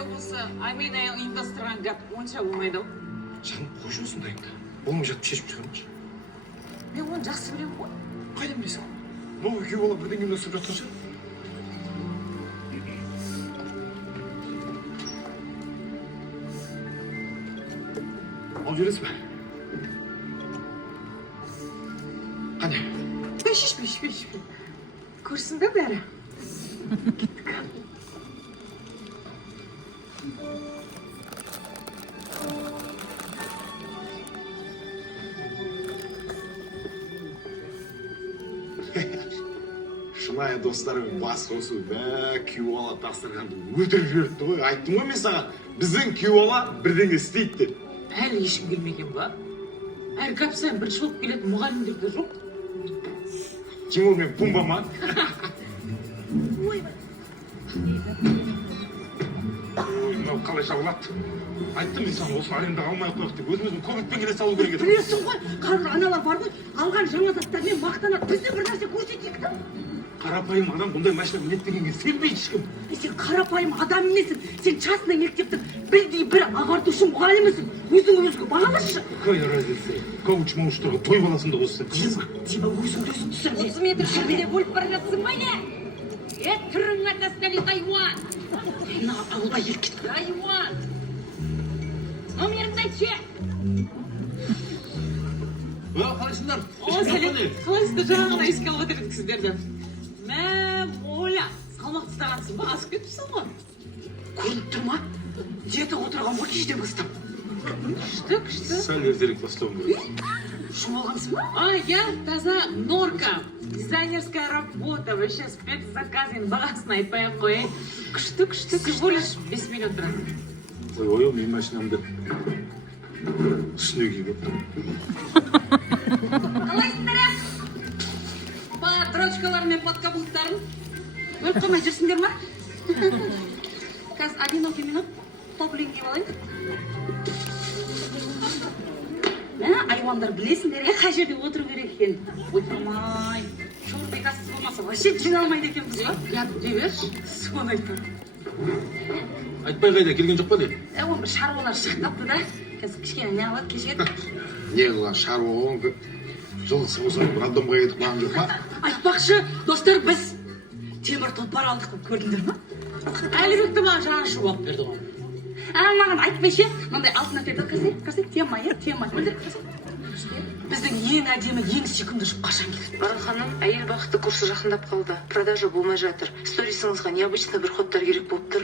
олай болса Амина ұйымдастырған гәп онша болмайды ау. Жаным қойшы осындайыңды. Болмай жатып шешіп шығарыңшы. Мен оны жақсы білемін ғой. Қайдан білесің? Новый күйеу бала бірдеңе ұйымдастырып жатқан шығар. Алып жібересіз бе? Қане? Шешпе. Көрсін бе бәрі? Шынайы достарым бас қосу, күйеу бала тастырғанды өлтіріп жіберіпті ғой. Айттым ғой мен саған, біздің күйеу бала бірдеңе істейді деп. Әлі ешкім келмеген ба? Әр гәп сайын бірінші болып келетін мұғалімдер де жоқ. Кім ол мен, Пумба ма? Ой, мынау қалай жабылады? Айттым мен саған осы арендаға алмай қояйық деп, өзіміздің көмекпен келе салу керек еді. Білесің ғой, қазір аналар бар ғой, алған жаңа заттармен мақтанады, бізде бір нәрсе көрсетейік та. Қарапайым адам бұндай машина мінеді дегенге сенбейді ешкім. Сен қарапайым адам емессің, сен частный мектептің білдей бір ағартушы мұғалімісің. Өзіңе бағалашы. Какая разница? Коуч-моуштарға той баласын да қосса, дейсің ба? Дима, өзіңді түсірме. 30 метр жерде бөліп бара жатсың ба не? Түрің атасына Тайуан. Мына ауылға ел кетті. Тайуан. Номеріңді айтшы. Қалайсыңдар? Қалайсыздар, жаңағыда еске алып отырдық сіздерді. Мә, Оля, салмақ тастағансың ба, асып кетіпсің ғой. Көрініп тұр ма? Диета отырған бұл кештен бастап. Күшті. Сәл ертерек бастауым керек. Шу болғансың ба? Ай, я таза норка. Дизайнерская работа. Вообще спецзаказын бағасын айтпай ақ қояйын. Күшті. Всего лишь 5 миллион тұрады. Ойбай, мен машинамды үстіне киіп Қалайсыңдар? Дрочкалар мен подкаблуктарын. Өліп қалмай жүрсіңдер ма? Қазір одинокий минут топлен киіп алайын. Айуандар білесіңдер, қай жерде отыру керек екен. Отырмай. Шортикасыз болмаса, Вообще жиналмайды екенбіз ба? ят дей берші. Соны айтам. Айтпай қайда, келген жоқ па деп? Оны бір шаруалар шақтапты да. Қазір кішкене не алады, кешеді. Не қылған шаруа оң жылқысы болса бір адамға кетіп қалған жоқ па? Айтпақшы, достар, біз темір тұлпар алдық деп көрдіңдер ма? Әлібекті маған жаңа шу алып берді ғой. Маған айтпайшы, мындай алтын әперді. Қасы, тема. Біздің ең әдемі, ең сүйкімді жұп қашан келеді? Барын ханым, әйел бақыты курсы жақындап қалды. Продажа болмай жатыр. Сторисіңізға необычный бір ходтар керек болып тұр.